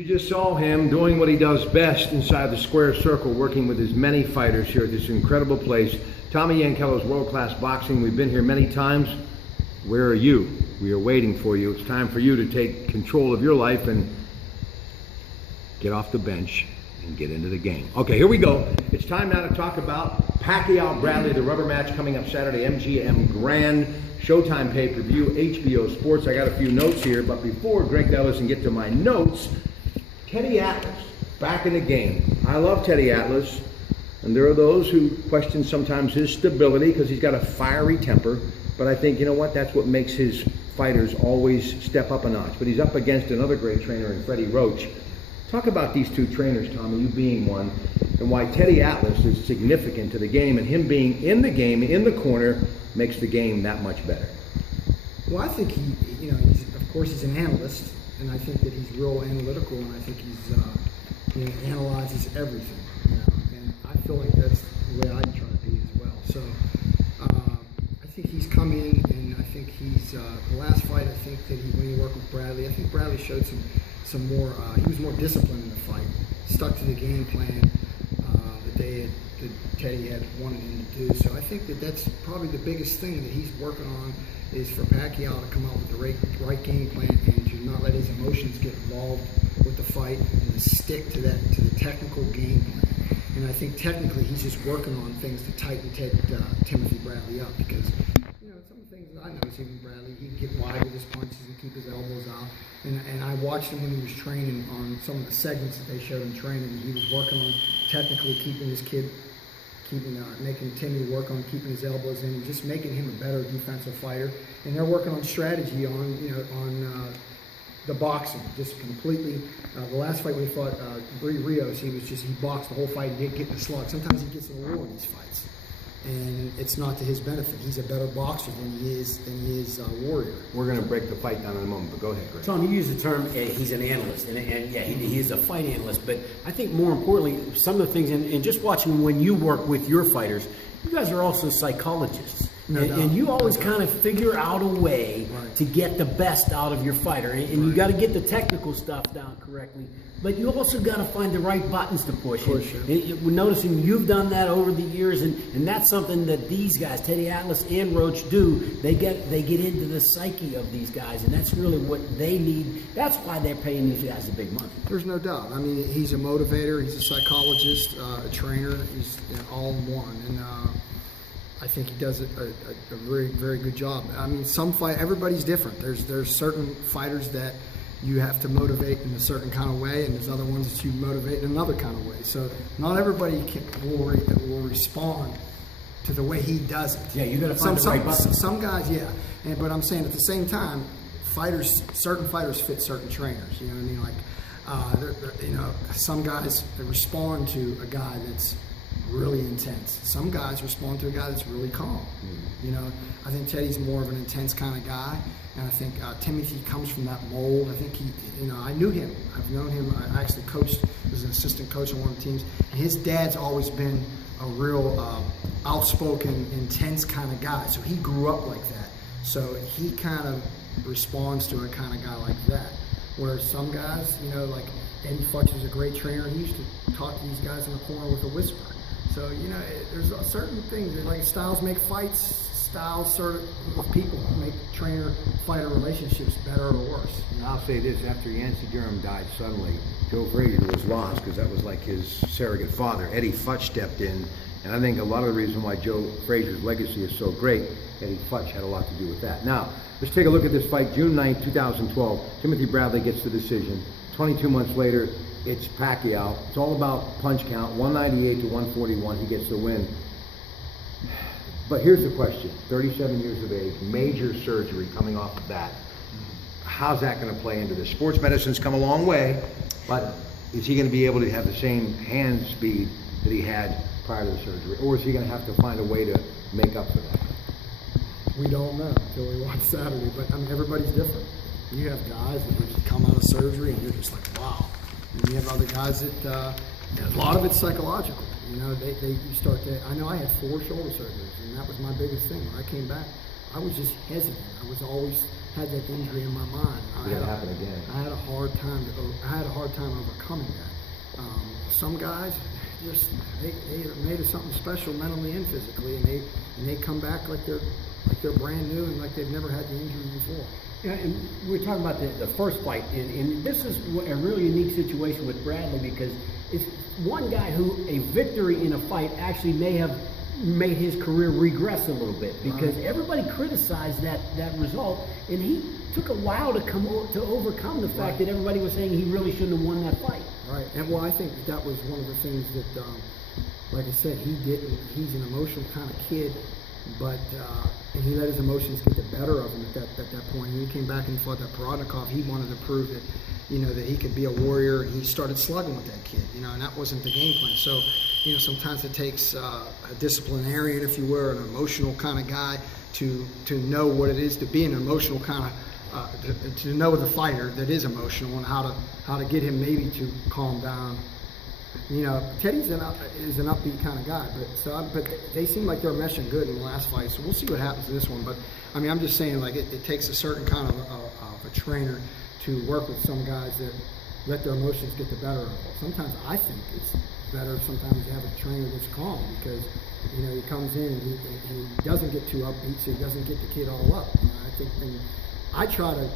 You just saw him doing what he does best inside the square circle, working with his many fighters here at this incredible place. Tommy Yankello's World-Class Boxing. We've been here many times. Where are you? We are waiting for you. It's time for you to take control of your life and get off the bench and get into the game. Okay, here we go. It's time now to talk about Pacquiao-Bradley, the rubber match coming up Saturday, MGM Grand, Showtime pay-per-view, HBO Sports. I got a few notes here, but before Greg Ellis and get to my notes, Teddy Atlas, back in the game. I love Teddy Atlas, and there are those who question sometimes his stability because he's got a fiery temper, but I think, you know what, that's what makes his fighters always step up a notch. But he's up against another great trainer in Freddie Roach. Talk about these two trainers, Tommy, you being one, and why Teddy Atlas is significant to the game, and him being in the game, in the corner, makes the game that much better. Well, I think he's, of course, he's an analyst, and I think that he's real analytical, and I think he analyzes everything. And I feel like that's the way I try to be as well. So I think he's come in, and I think he's the last fight. I think that when he worked with Bradley, I think Bradley showed some more. He was more disciplined in the fight, stuck to the game plan that Teddy had wanted him to do. So I think that that's probably the biggest thing that he's working on, is for Pacquiao to come out with the right game plan and to not let his emotions get involved with the fight and to stick to the technical game plan. And I think technically he's just working on things to tighten Timothy Bradley up, because some of the things that I know is even Bradley, he'd get wide with his punches and keep his elbows out. And I watched him when he was training on some of the segments that they showed him training. He was working on technically keeping his making Timmy work on keeping his elbows in and just making him a better defensive fighter. And they're working on strategy on the boxing, just completely. The last fight we fought, Rios, he boxed the whole fight and didn't get the slug. Sometimes he gets a little in these fights, and it's not to his benefit. He's a better boxer than he is a warrior. We're going to break the fight down in a moment, but go ahead, Greg. Tom, you use the term, he's an analyst, and yeah, he is a fight analyst, but I think more importantly, some of the things, and just watching when you work with your fighters, you guys are also psychologists. And you always kind of figure out a way to get the best out of your fighter. And you got to get the technical stuff down correctly. But you also got to find the right buttons to push. We're noticing you've done that over the years, and that's something that these guys, Teddy Atlas and Roach, do. They get into the psyche of these guys, and that's really what they need. That's why they're paying these guys the big money. There's no doubt. I mean, he's a motivator, he's a psychologist, a trainer. He's all in one. And I think he does a very, very good job. I mean, everybody's different. There's certain fighters that you have to motivate in a certain kind of way, and there's other ones that you motivate in another kind of way. So not everybody will respond to the way he does it. Yeah, you got to find the right button. Some guys, yeah. But I'm saying at the same time, certain fighters fit certain trainers. You know what I mean? Like, some guys respond to a guy that's really intense. Some guys respond to a guy that's really calm. I think Teddy's more of an intense kind of guy, and I think Timothy comes from that mold. I think I knew him. I've known him. I actually coached as an assistant coach on one of the teams, and his dad's always been a real outspoken, intense kind of guy. So he grew up like that. So he kind of responds to a kind of guy like that. Whereas some guys, like Eddie Futch is a great trainer. He used to talk to these guys in the corner with a whisper. So, there's certain things, like styles make fights, styles sort of people make trainer-fighter relationships better or worse. And I'll say this, after Yancey Durham died suddenly, Joe Frazier was lost because that was like his surrogate father. Eddie Futch stepped in, and I think a lot of the reason why Joe Frazier's legacy is so great, Eddie Futch had a lot to do with that. Now, let's take a look at this fight. June 9th, 2012, Timothy Bradley gets the decision. 22 months later, it's Pacquiao. It's all about punch count, 198 to 141. He gets the win. But here's the question. 37 years of age, major surgery coming off of that. How's that going to play into this? Sports medicine's come a long way, but is he going to be able to have the same hand speed that he had prior to the surgery? Or is he going to have to find a way to make up for that? We don't know until we watch Saturday, but I mean, everybody's different. You have guys that just come out of surgery and you're just like, wow. And you have other guys that, a lot of it's psychological. You start to, I know I had 4 shoulder surgeries, and that was my biggest thing. When I came back, I was just hesitant. I was always had that injury in my mind. It's gonna happen again. I had a hard time overcoming that. Some guys just they're made of something special mentally and physically, and they come back like they're brand new and like they've never had the injury before. Yeah, and we're talking about the first fight, and this is a really unique situation with Bradley, because it's one guy who a victory in a fight actually may have made his career regress a little bit, because everybody criticized that result, and he took a while to overcome the fact that everybody was saying he really shouldn't have won that fight. Right, and well, I think that was one of the things that, like I said, he didn't. He's an emotional kind of kid, but and he let his emotions get the better of him at that point. And he came back and he fought that Pratte. He wanted to prove that, that he could be a warrior. And he started slugging with that kid, and that wasn't the game plan. So, sometimes it takes a disciplinarian, if you were, an emotional kind of guy to know what it is to be an emotional kind of. To know the fighter that is emotional and how to get him maybe to calm down. Teddy's is an upbeat kind of guy, but they seem like they're meshing good in the last fight. So we'll see what happens to this one. But I mean, I'm just saying, like it takes a certain kind of a trainer to work with some guys that let their emotions get the better of them. Sometimes I think it's better sometimes to have a trainer that's calm, because he comes in and he doesn't get too upbeat, so he doesn't get the kid all up. I think. I try to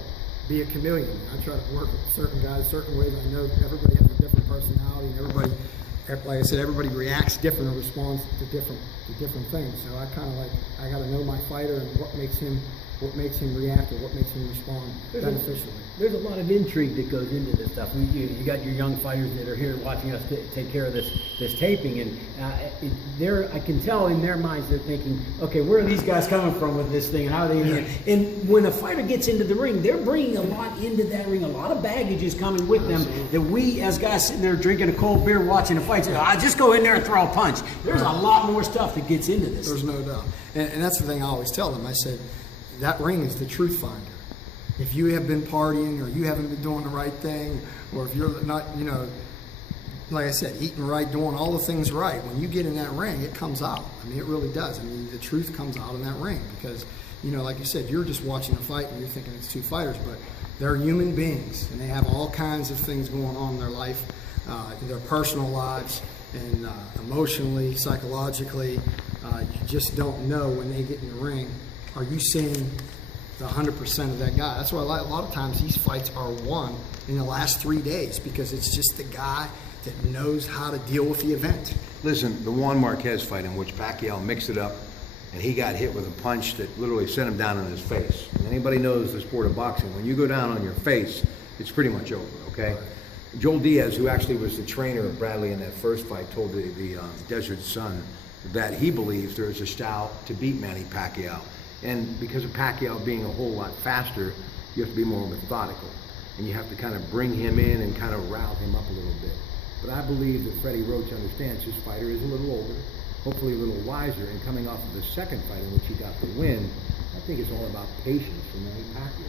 be a chameleon. I try to work with certain guys certain ways. I know everybody has a different personality, and everybody, like I said, everybody reacts different or responds to different things. So I kind of I got to know my fighter and what makes him react or what makes him respond beneficially. There's a lot of intrigue that goes into this stuff. You got your young fighters that are here watching us take care of this taping, and I can tell in their minds they're thinking, okay, where are these guys coming from with this thing? How are they in here? And when a fighter gets into the ring, they're bringing a lot into that ring. A lot of baggage is coming with them that we, as guys sitting there drinking a cold beer watching a fight, say, I just go in there and throw a punch. There's a lot more stuff that gets into this. There's no doubt, and that's the thing I always tell them. I said, that ring is the truth finder. If you have been partying, or you haven't been doing the right thing, or if you're not, like I said, eating right, doing all the things right, when you get in that ring, it comes out. I mean, it really does. I mean, the truth comes out in that ring, because, like you said, you're just watching a fight and you're thinking it's two fighters, but they're human beings, and they have all kinds of things going on in their life, their personal lives, and emotionally, psychologically. You just don't know when they get in the ring. Are you seeing the 100% of that guy? That's why a lot of times these fights are won in the last 3 days, because it's just the guy that knows how to deal with the event. Listen, the Juan Marquez fight in which Pacquiao mixed it up and he got hit with a punch that literally sent him down on his face. And anybody knows the sport of boxing, when you go down on your face, it's pretty much over, okay? Right. Joel Diaz, who actually was the trainer of Bradley in that first fight, told the Desert Sun that he believes there is a style to beat Manny Pacquiao. And because of Pacquiao being a whole lot faster, you have to be more methodical. And you have to kind of bring him in and kind of route him up a little bit. But I believe that Freddie Roach understands his fighter is a little older, hopefully a little wiser, and coming off of the second fight in which he got the win, I think it's all about patience for Manny Pacquiao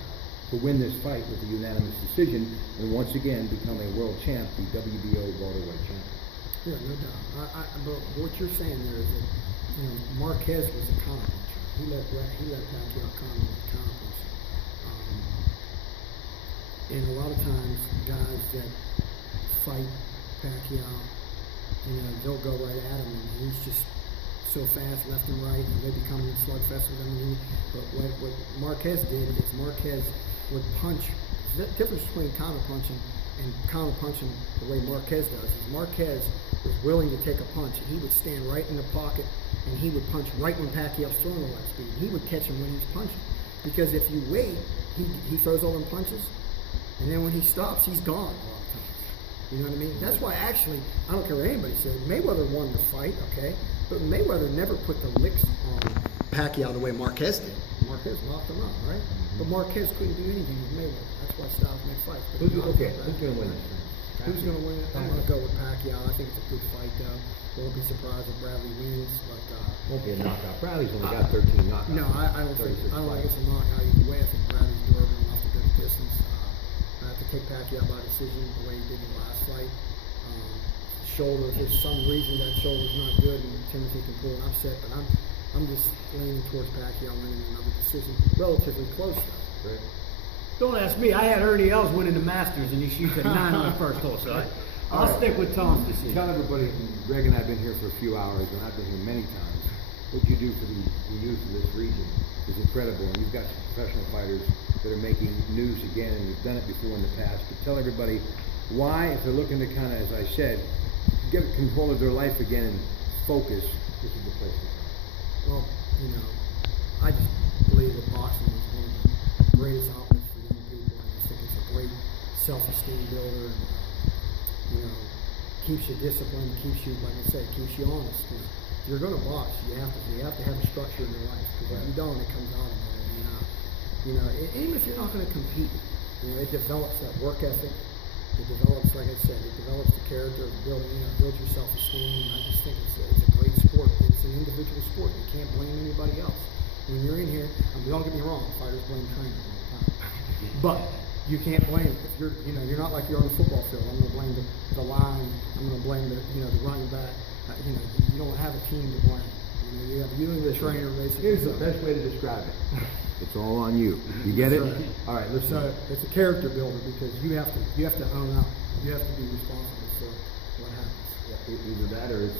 to win this fight with a unanimous decision and once again become a world champ, the WBO welterweight champion. Yeah, no doubt. But what you're saying there is that Marquez was a counterpuncher. He let Pacquiao counterpunch. And a lot of times, guys that fight Pacquiao, they'll go right at him, and he's just so fast, left and right, and they become in slugfest with him. But what Marquez did is Marquez would punch. The difference between counterpunching and counterpunching the way Marquez does is Marquez was willing to take a punch, and he would stand right in the pocket, and he would punch right when Pacquiao's throwing the leg speed. He would catch him when he's punching. Because if you wait, he throws all them punches, and then when he stops, he's gone. You know what I mean? That's why, actually, I don't care what anybody says, Mayweather won the fight, okay? But Mayweather never put the licks on Pacquiao the way Marquez did. Marquez knocked him out, right? But Marquez couldn't do anything with Mayweather. That's why styles make fights. Who's going to win it? Who's going to win it? I'm going to go with Pacquiao. I think it's a good fight, though. Won't be surprised if Bradley wins, but won't be a knockout. Bradley's only got 13 knockouts. No, I don't think it's a knockout either way. I think Bradley's durable enough to go the distance. I have to take Pacquiao by decision the way he did in the last fight. Shoulder, if there's some reason that shoulder's not good, and Timothy can pull an upset, but I'm just leaning towards Pacquiao winning another decision, relatively close though. Right. Don't ask me. I had Ernie Els winning the Masters, and he shoots at 9 on the first hole. So I'll stick with Tom's decision. Tell everybody, Greg and I have been here for a few hours, and I've been here many times. What you do for the youth of this region is incredible, and you've got some professional fighters that are making news again, and you've done it before in the past. But tell everybody why, if they're looking to kind of, as I said, get control of their life again and focus, this is the place to come. Well, you know, I just believe that boxing is one of the greatest outlets for young people. I just think it's a great self-esteem builder, and you know, keeps you disciplined, keeps you, like I say, keeps you honest. Because if you're going to box, you have to have a structure in your life. Because if you don't, it comes out of it. And, you know, even if you're not going to compete, you know, it develops that work ethic. It develops, like I said, it develops the character, builds your self-esteem. And I just think it's a great sport. It's an individual sport. You can't blame anybody else. When you're in here, don't get me wrong, fighters blame trainers all the time. But you can't blame it. If you're not like you're on the football field. I'm going to blame the line. I'm going to blame the running back. You don't have a team to blame. You have you and the trainer basically. Here's the best way to describe it. It's all on you. You get it? Right. All right, listen. So it's a character builder because you have to own up. You have to be responsible for what happens. Either that or it's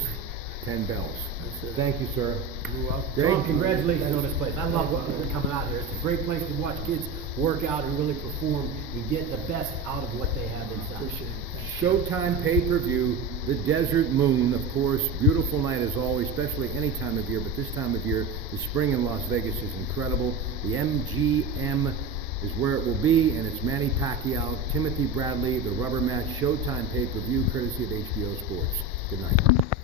10 bells. That's it. Thank you, sir. You're welcome. Greg, Tom, congratulations on this place. I love coming out here. It's a great place to watch kids work out and really perform and get the best out of what they have inside. Appreciate it. Showtime pay-per-view, The Desert Moon, of course, beautiful night as always, especially any time of year, but this time of year, the spring in Las Vegas is incredible. The MGM is where it will be, and it's Manny Pacquiao, Timothy Bradley, the rubber match Showtime pay-per-view, courtesy of HBO Sports. Good night.